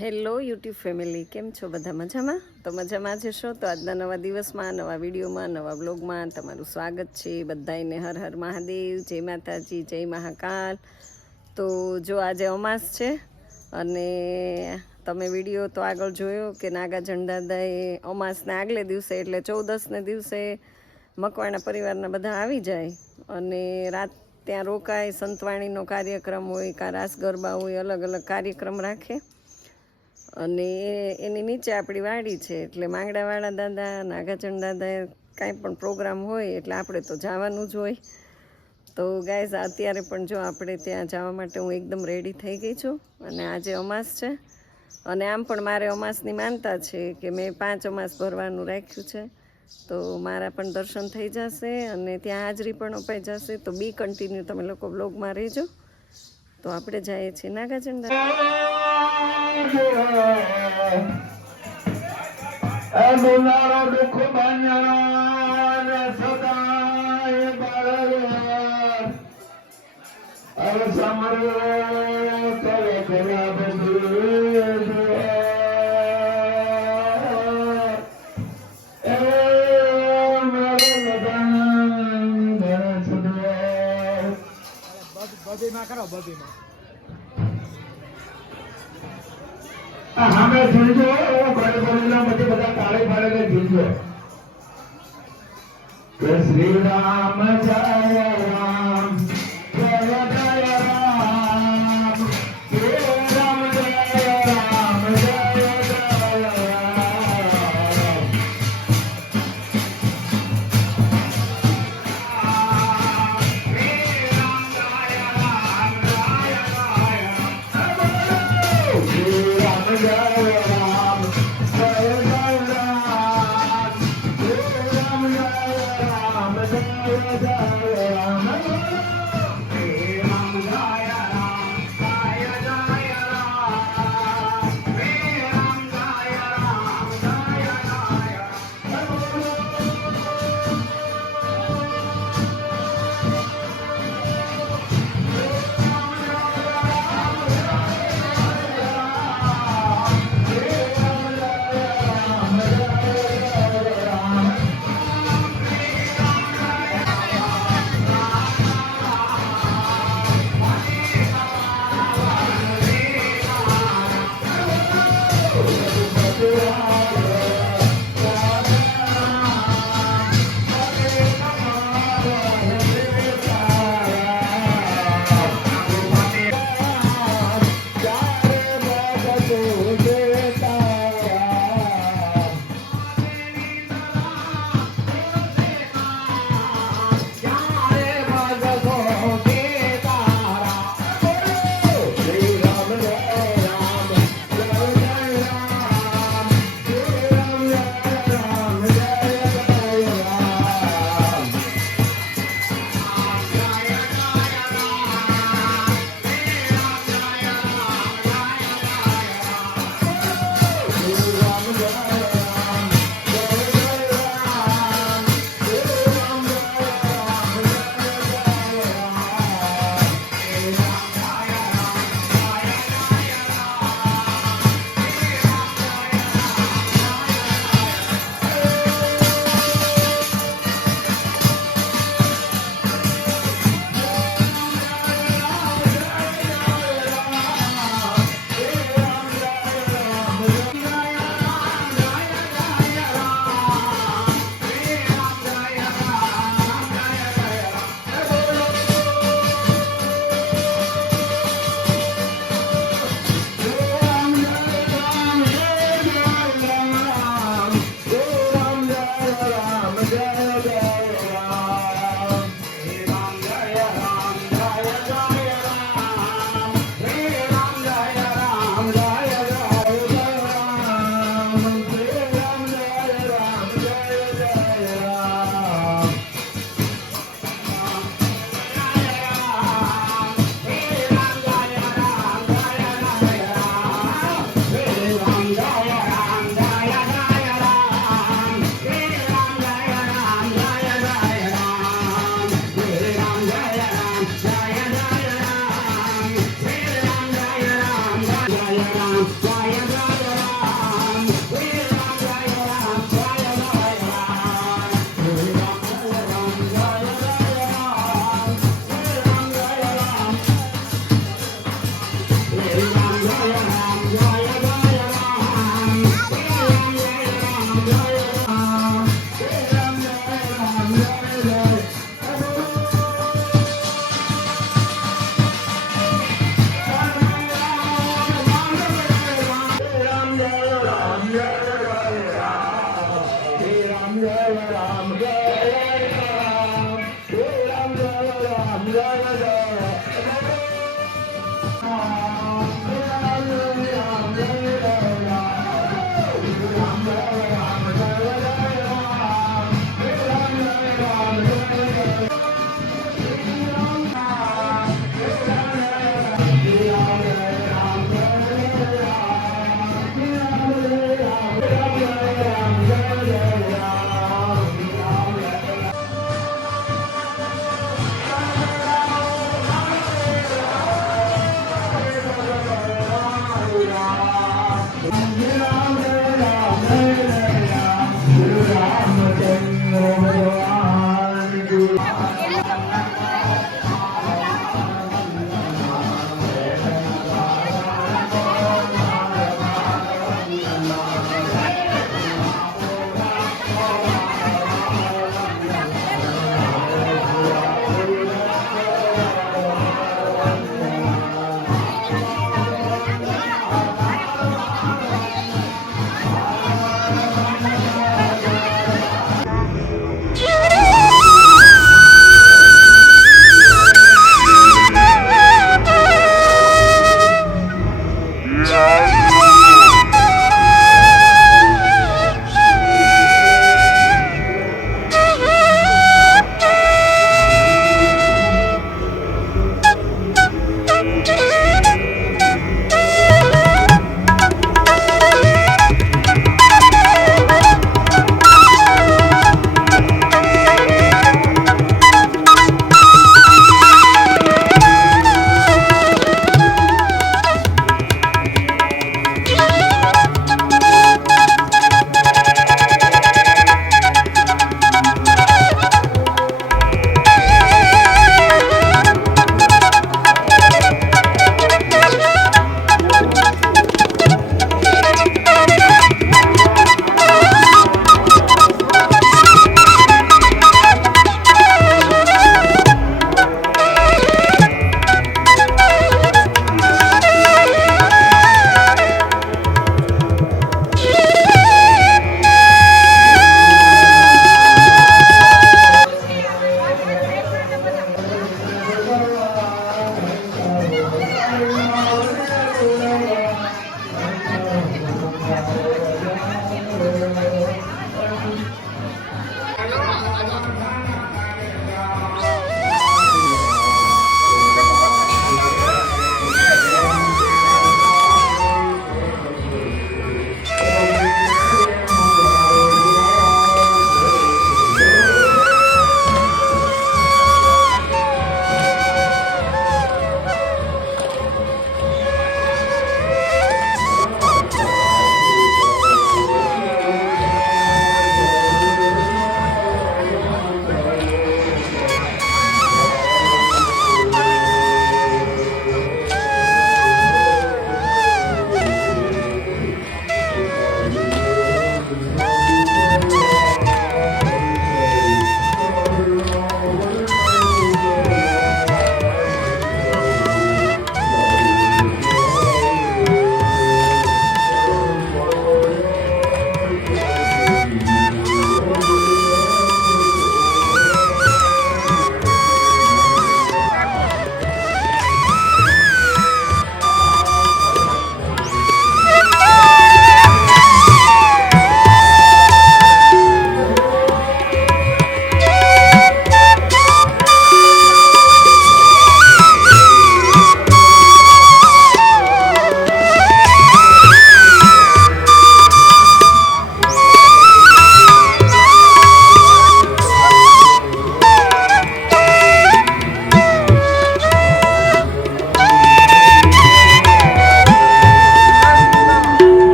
Hello YouTube family, કેમ છો? બધા મજામાં? તો મજામાં જ હશો તો આજના નવા દિવસમાં, નવા વિડીયોમાં, નવા બ્લોગમાં તમારું સ્વાગત છે. બધાને હર હર મહાદેવ, જય માતાજી, જય મહાકાલ. તો જો આજે અમાસ છે અને તમે વિડીયો તો આગળ જોયો કે નાગાજણ દાદાએ અમાસના આગલે દિવસે એટલે 14ને દિવસે મકવાણા પરિવારના બધા આવી જાય અને રાત ત્યાં રોકાય. સંતવાણીનો કાર્યક્રમ હોય, કાં રાસ ગરબા હોય, અલગ અલગ કાર્યક્રમ રાખે અને એની નીચે આપણી વાડી છે એટલે માંગડાવાળા દાદા, નાગાચંદ દાદા કાંઈ પણ પ્રોગ્રામ હોય એટલે આપણે તો જવાનું જ હોય. તો ગાઈઝ અત્યારે પણ જો આપણે ત્યાં જવા માટે હું એકદમ રેડી થઈ ગઈ છું અને આજે અમાસ છે અને આમ પણ મારે અમાસની માનતા છે કે મેં 5 અમાસ ભરવાનું રાખ્યું છે. તો મારા પણ દર્શન થઈ જશે અને ત્યાં હાજરી પણ અપાઈ જશે. તો બી કન્ટિન્યુ તમે લોકો બ્લોગમાં રહેજો. તો આપણે જઈએ છીએ નાગાચંદ બબીમાં કરો બબીમાં હમે જીલજો બड़े बड़ेला मुझे બધા કાળે પાડે જીલજો કે શ્રી રામ જય રામ જય જય રામ શ્રી રામ જય રામ જય જય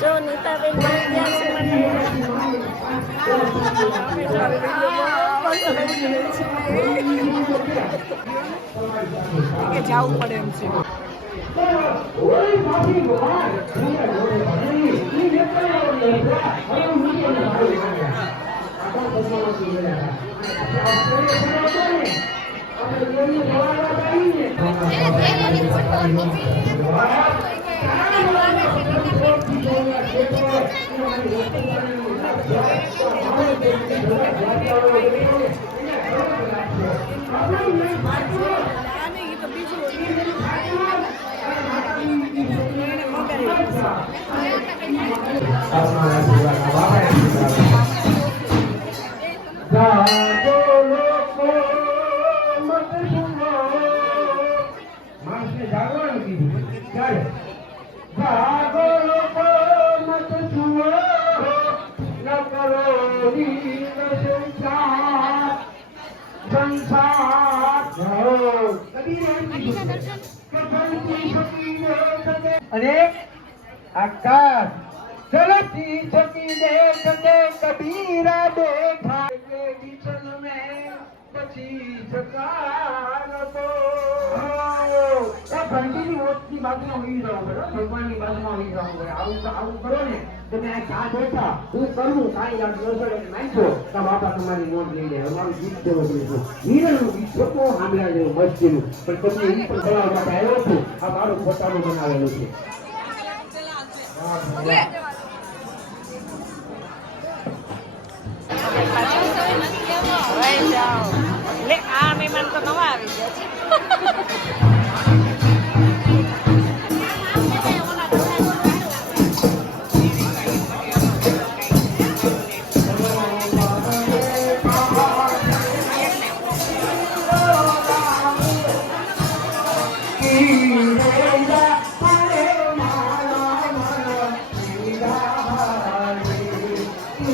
જો નીતાબેન મળી ગયા છે મને. અમે જો વિડીયોમાં કે જવું પડે એમ છે. માણસને જાગવાનું કીધું ત્યારે જાગો લોકો મત જુઓ ન કરો દીન સંસાર સંસાર કબીરે એમ કીધું કે ચલતી શકીને શકે અને આકાશ ચલતી શકીને શકે કબીરા દેખા કે વિચલ મેં પછી સકાર તો ઘંટીની ઓછની બાજુમાં હોઈ જવું પડે, ભગવાનની બાજુમાં હોઈ જવું પડે. આવું કરો ને તમે આ ચા બેઠા હું કરું કાંઈ લાગ રસોડે નાખો તો બાપા તમારી નોંધ લઈ લે. અમારું ગીત દેવો જોઈએ હિરણનું ગીત છોટો સાંભળ્યા જેવું મસ્તીનું, પણ તમને એ પણ બનાવવા માટે આવ્યો છું. આ મારું પોતાનું બનાવેલું છે. વહી જાઓ. લે આ મહેમાન તો નવા આવી ગયા છે. કી